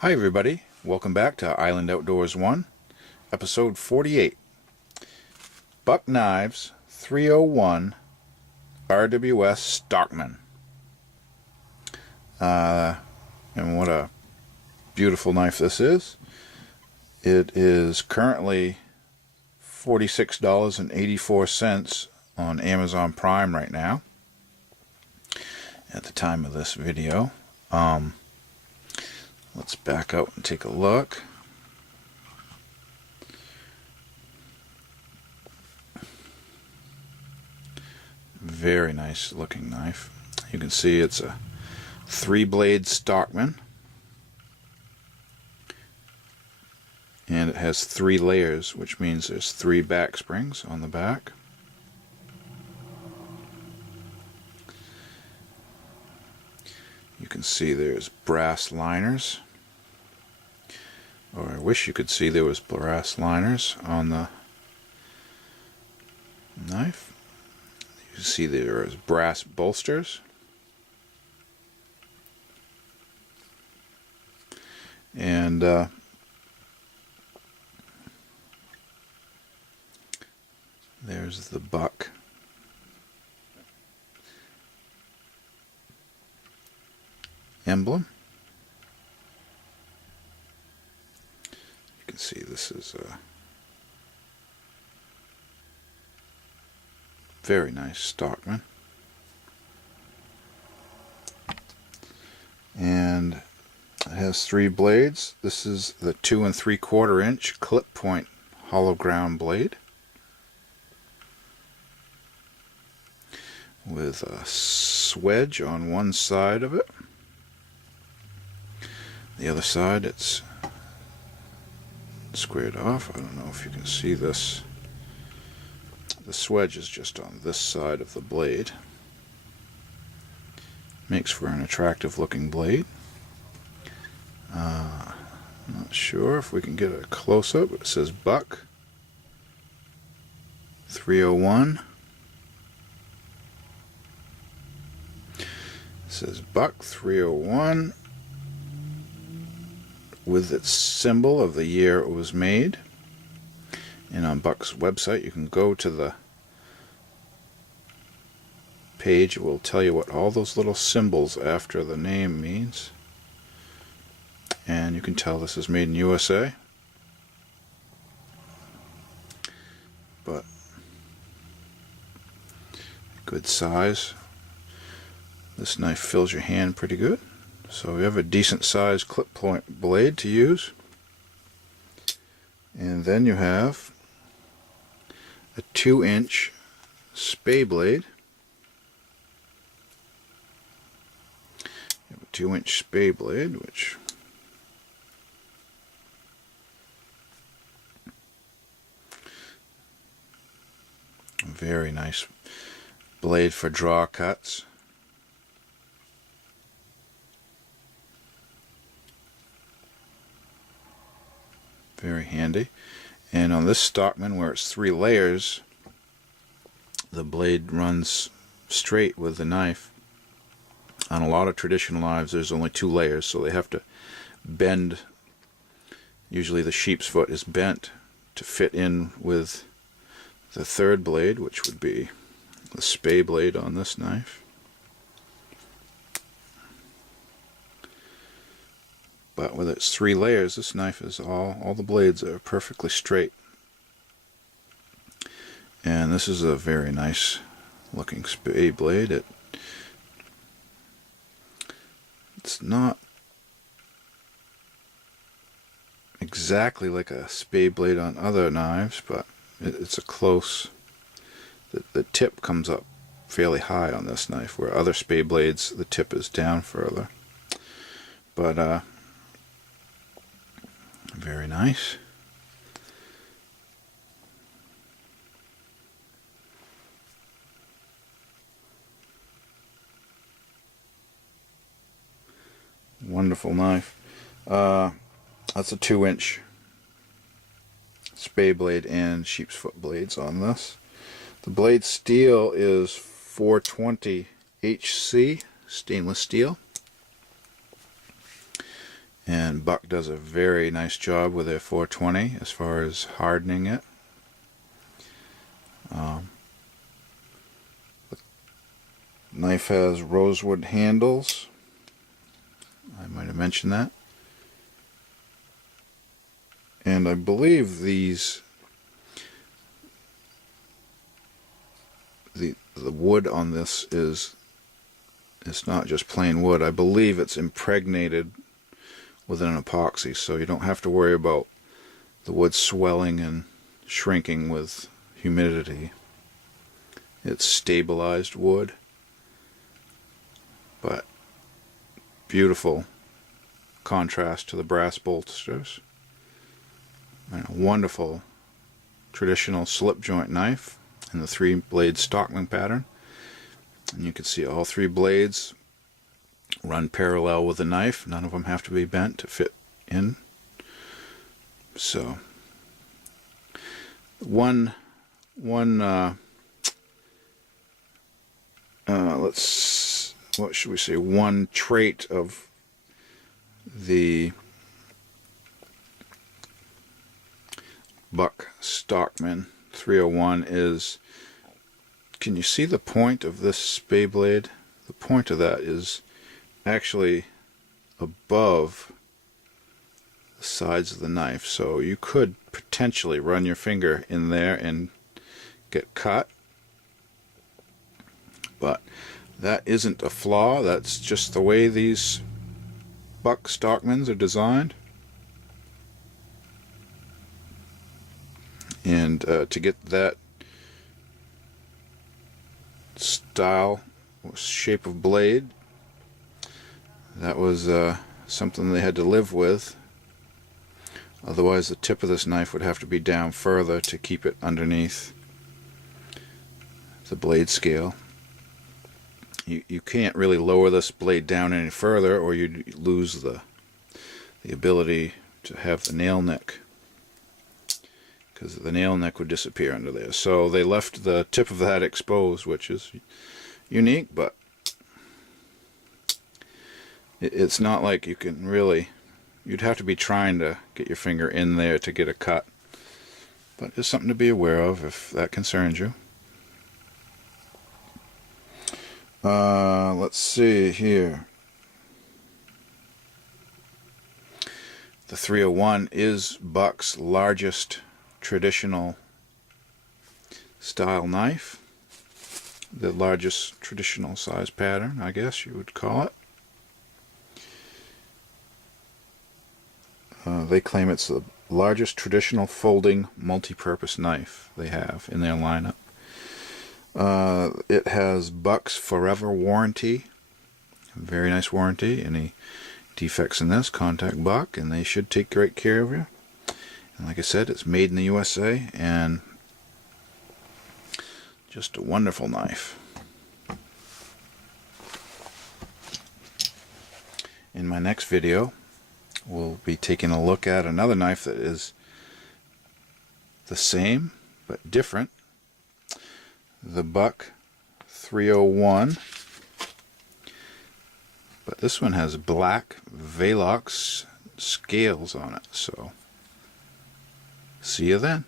Hi everybody, welcome back to Island Outdoors 1, episode 48. Buck Knives 301 RWS STOCKMAN. And what a beautiful knife this is. It is currently $46.84 on Amazon Prime right now at the time of this video. Let's back out and take a look. Very nice looking knife. You can see it's a 3-blade Stockman, and it has 3 layers, which means there's 3 back springs on the back. You can see there's brass liners, or I wish you could see there was brass liners on the knife. You see there is brass bolsters, and there's the buck. Emblem. You can see this is a very nice Stockman, and it has 3 blades. This is the 2 3/4 inch clip point hollow ground blade with a swedge on one side of it. The other side, it's squared off. I don't know if you can see this. The swedge is just on this side of the blade. Makes for an attractive looking blade. I'm not sure if we can get a close-up. It says Buck 301. It says Buck 301. With its symbol of the year it was made. And on Buck's website you can go to the page. It will tell you what all those little symbols after the name means. And you can tell this is made in USA. But good size. This knife fills your hand pretty good. So we have a decent sized clip point blade to use. And then you have a 2-inch spay blade. You have a 2-inch spay blade, which a very nice blade for draw cuts. Very handy. And on this Stockman, where it's 3 layers, the blade runs straight with the knife. On a lot of traditional knives there's only 2 layers, so they have to bend. Usually the sheep's foot is bent to fit in with the 3rd blade, which would be the spay blade on this knife. But with its 3 layers, this knife is all the blades are perfectly straight. And this is a very nice looking spay blade. It's not exactly like a spay blade on other knives, but it's a close. The tip comes up fairly high on this knife, where other spay blades the tip is down further. But very nice. Wonderful knife. That's a 2-inch spay blade and sheep's foot blades on this. The blade steel is 420 HC stainless steel. And Buck does a very nice job with their 420 as far as hardening it. The knife has rosewood handles. I might have mentioned that. And I believe these, the wood on this is, it's not just plain wood. I believe it's impregnated with an epoxy, so you don't have to worry about the wood swelling and shrinking with humidity. It's stabilized wood, but beautiful contrast to the brass bolsters. And a wonderful traditional slip joint knife in the 3-blade Stockman pattern. And you can see all 3 blades run parallel with the knife. None of them have to be bent to fit in. So one what should we say, one trait of the Buck Stockman 301 is, can you see the point of this spay blade? The point of that is actually above the sides of the knife, so you could potentially run your finger in there and get cut, but that isn't a flaw. That's just the way these Buck Stockmans are designed. And to get that style, shape of blade, that was something they had to live with. Otherwise the tip of this knife would have to be down further to keep it underneath the blade scale. You can't really lower this blade down any further, or you'd lose the ability to have the nail nick, because the nail neck would disappear under there. So they left the tip of that exposed, which is unique, but it's not like you can really, you'd have to be trying to get your finger in there to get a cut. But it's something to be aware of if that concerns you. Let's see here. The 301 is Buck's largest traditional style knife, the largest traditional size pattern, I guess you would call it. They claim it's the largest traditional folding multi-purpose knife they have in their lineup. It has Buck's forever warranty, very nice warranty. Any defects in this, contact Buck and they should take great care of you. And like I said, it's made in the USA and just a wonderful knife. In my next video, we'll be taking a look at another knife that is the same but different. The Buck 301. But this one has black Velox scales on it, so see you then.